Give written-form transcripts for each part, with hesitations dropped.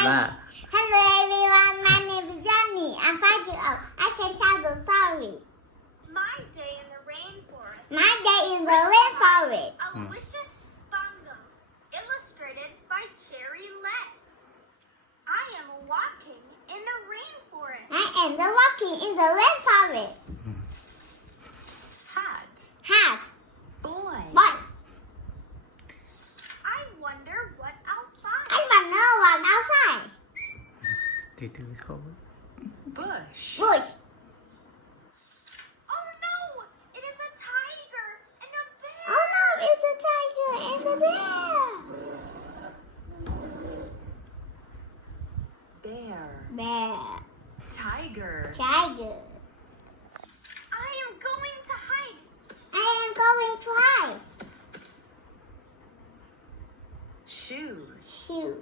Tona. Hello everyone, my name is Johnny. I'm 5 years old. I can tell the story. My day in the rainforest. My day in the rainforest. Aloysius Bongo, illustrated by Cherry Lett. I am walking in the rainforest. I am walking in the rainforest. Hat. Hat. Boy. Boy. I wonder what I'll find. I wonder what outside. Từ từ thôi. Bush. Bush. Oh no! It is a tiger and a bear. Oh no, it's a tiger and a bear. Bear. Bear. Tiger. Tiger. I am going to hide. I am going to hide. Shoes. Shoe.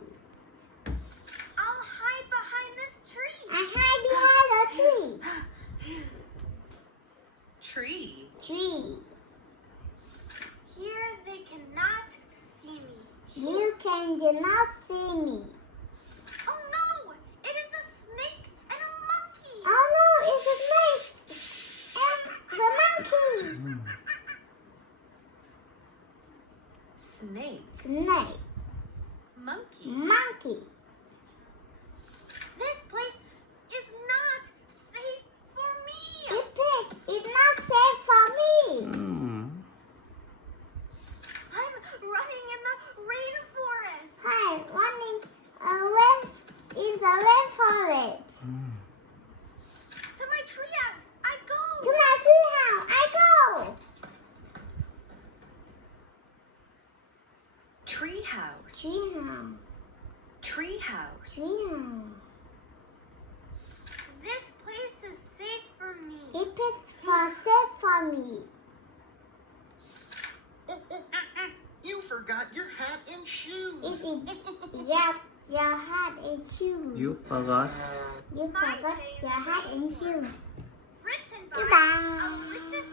I'll hide behind this tree. I hide behind a tree. Tree. Tree. Here they cannot see me. You cannot see me. Oh no! It is a snake and a monkey. Oh no, it's a snake and the monkey. Snake. Snake. Monkey. Monkey. This place is not safe for me. It's not safe for me. I'm running in the rainforest. I'm running away in the rainforest. To my treehouse, I go. To my tree house, I go. Treehouse. Tree house. Treehouse. Tree house. This place is safe for me. It's safe for me. You forgot your hat and shoes. It is your hat and shoes. You forgot. You forgot your hat and shoes. Written by Goodbye. Aloysius